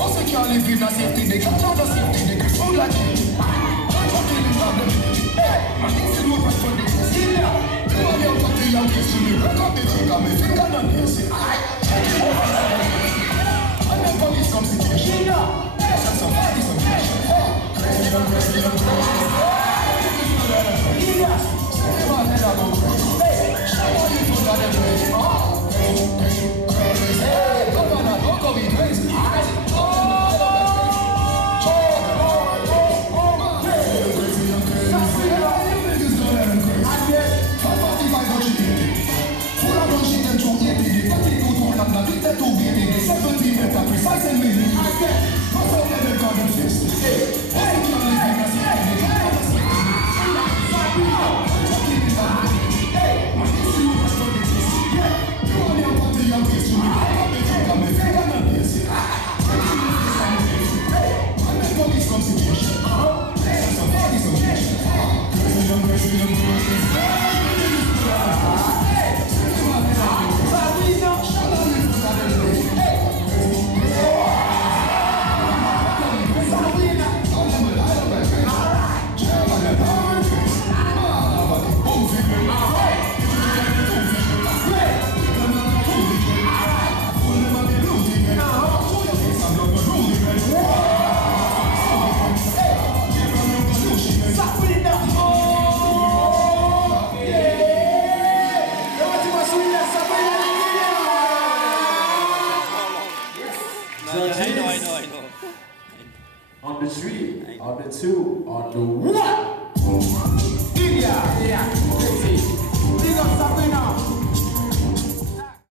Also can't live in a safety, they can't have a safety, they can food like you. Don't kill me, problem. Hey, my things in open for this. See ya. You want your party, I'm kissing me. Break up the finger, my finger not nails. Aye. And then police come situation. Yes, and some party, some fashion. Crazy, I'm crazy, I'm crazy. Yes. Say them all, let her go crazy. Hey, show all you for that they're crazy. Crazy. Hey, governor, don't go be crazy. Precise and meaning, I said, cause I'll never got them fixed. Hey, why you can't live in a city? Hey, my kids see what I'm talking to. Yeah, you want your party, I'm kissing you. I'm a finger, I'm a piece. Hey, I'm a police come situation. Hey, some party, some situation. Crazy, I'm crazy, I'm crazy. I know. On the 3, on the 2, on the 1.